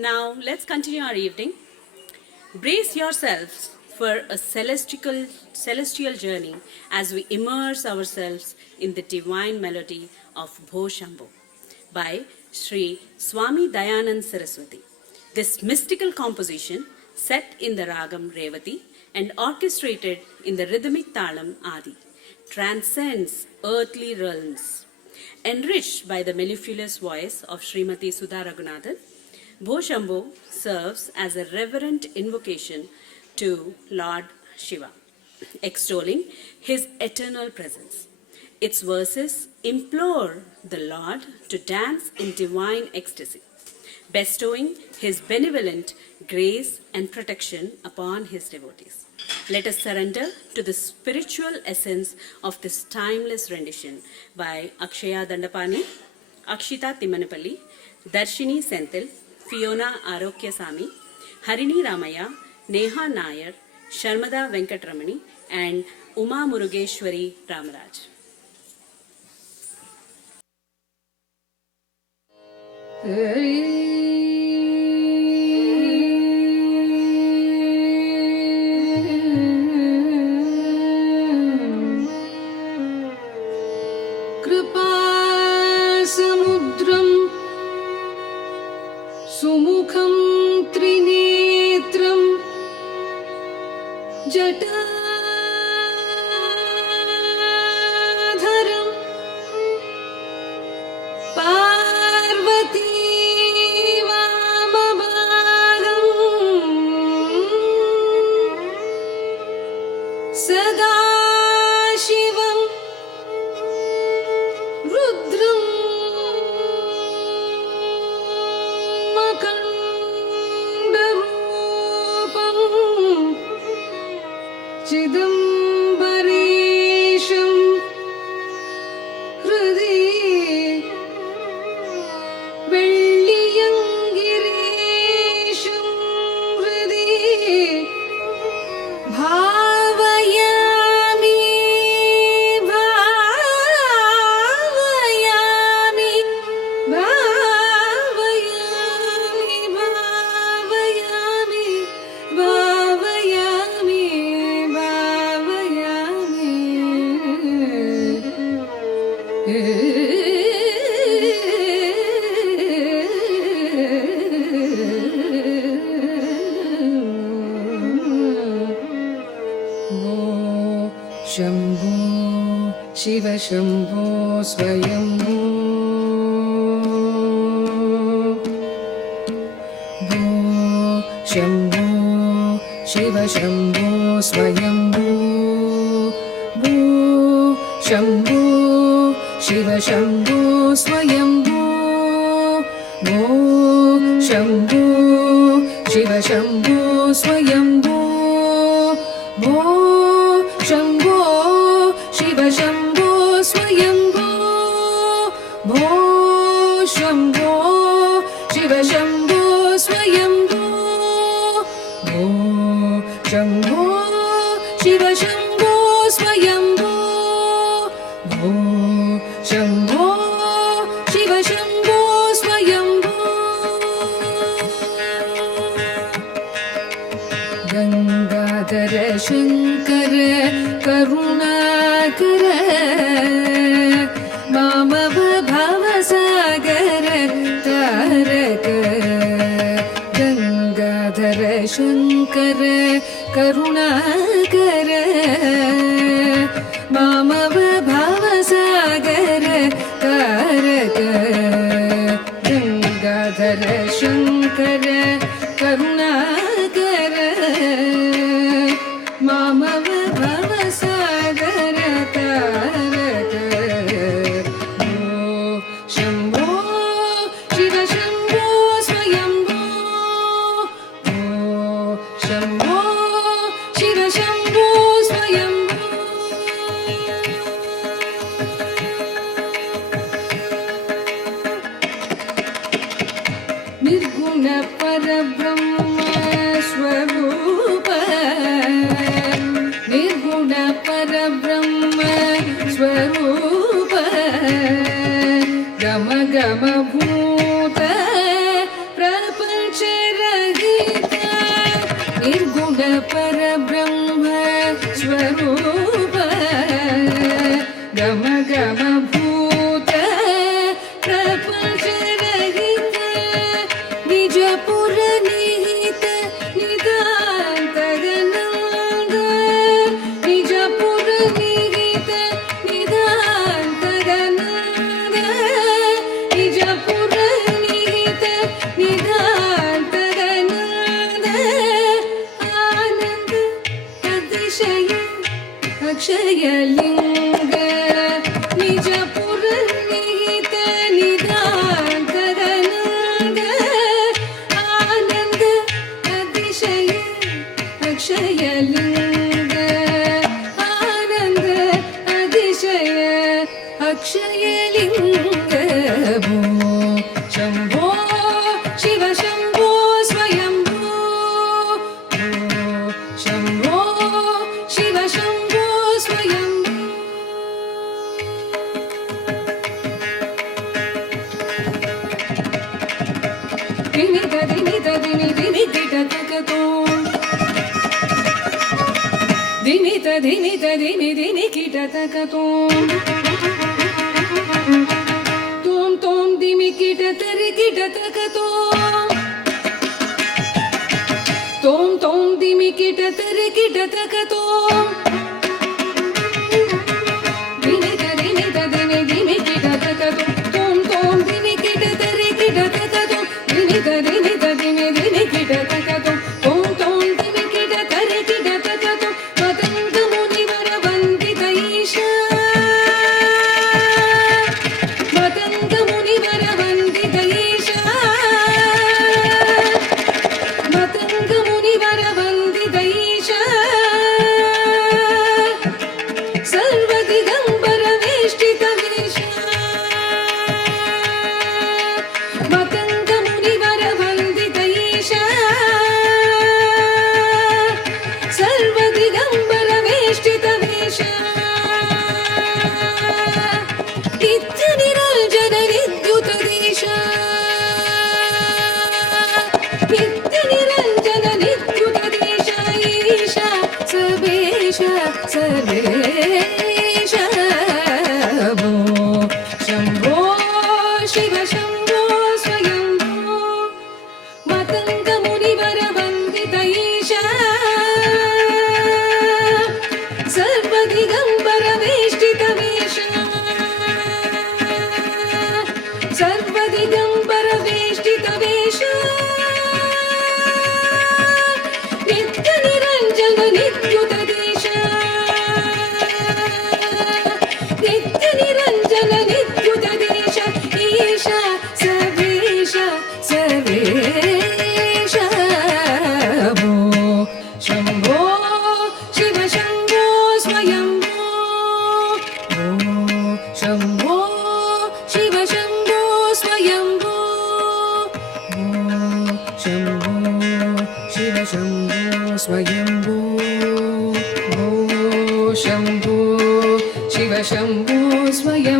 Now, let's continue our evening. Brace yourselves for a celestial journey as we immerse ourselves in the divine melody of Bho Shambho by Sri Swami Dayanand Saraswati. This mystical composition, set in the ragam Revati and orchestrated in the rhythmic talam Adi, transcends earthly realms. Enriched by the mellifluous voice of Srimati Sudha Raghunathan, Bho Shambho serves as a reverent invocation to Lord Shiva, extolling his eternal presence. Its verses implore the Lord to dance in divine ecstasy, bestowing his benevolent grace and protection upon his devotees. Let us surrender to the spiritual essence of this timeless rendition by Akshaya Dandapani, Akshita Timanapalli, Darshini Senthil, Fiona Arokyasamy, Harini Ramaya, Neha Nair, Sharmada Venkatramani, and Uma Murugeshwari Ramaraj. कृपासमुद्रं सुमुखं त्रिनेत्रं जटाधरं Parvati वामभागं सदा शिवं रुद्रं मकरन्दरूपं चिदम्बरेशं हृदि वेळ्ळियङ्गिरीशं हृदि भावयामि भावयामि भावयामि भावयामि भावयामि शम्भो शिव शम्भो स्वयम्भो भो शम्भो शिव शम्भो स्वयम्भो भो शम्भो शिव शम्भो स्वयम्भो भो शम्भो शिव शम्भो स्वयम्भो भो शम्भो शिव शम्भो स्वयम्भो भो शम्भो शिव शम्भो स्वयम्भो भो शम्भो शिव शम्भो स्वयम्भो भो शम्भो शिव शम्भो स्वयम्भो गङ्गाधर शङ्कर करुणाकर मामव भवसागर तारक गङ्गाधर शङ्कर करुणाकर मामव भवसागर तारक गङ्गाधर शङ्कर करुणाकर मामव भवसागर तारक भो शम्भो शिव शम्भो स्वयम्भो भो शम्भो शिव शम्भो स्वयम्भो निर्गुण परब्रह्म स्वरूप निर्गुण परब्रह्म स्वरूप गम गम भूत प्रपंच अक्षयलिङ्ग निजपुरनिहित निदान्तरनन्द आनन्द अतिशय अक्षयलिङ्ग आनन्द अतिशय अक्षयलिङ्ग भो शम्भो शिव शम्भो स्वयम्भो शम्भो शिव शम्भो स्वयम्भो दिनि दिनि दिनि दिनि किटकतो दिनि दिनि दिनि दिनि किटकतो तोम तोम दिमि किटतर किटकतो तोम तोम दिमि किटतर किटकतो दिनि दिनि दिनि दिनि किटकतो तोम तोम दिमि किटतर किटकतो दिनि दिनि दिनि दिनि किटकतो तोम तोम दिमि किटतर किटकतो पतंग मुनिवर वंदित ईशा पतंग मुनिवर वंदित ईशा पतंग मुनिवर वंदित ईशा सर्वदिगंबर वेष्टित वेशा पतंग मुनिवर वंदित ईशा सर्वदिगंबर वेष्टित वेशा नित्य निरंजन निद्युत देशा नित्य निरंजन निद्युत देशा ईशा सर्वेश सर्वेश भो शम्भो शिव शम्भो स्वयम्भो मतंग मुनिवर वंदित ईशा सर्वदिगंबर वेष्टित वेशा सर्वदिगंबर वेष्टित वेशा नित्य निरंजन नित्युत देशा नित्य निरंजन नित्युत देशा ईशा सर्वेश सर्वेश भो शम्भो शिव शम्भो स्वयम्भो भो शम्भो शिव शम्भो स्वयम्भो भो शम्भो शिव शम्भो स्वयम्भो भो शम्भो शिव शम्भो स्वयम्भो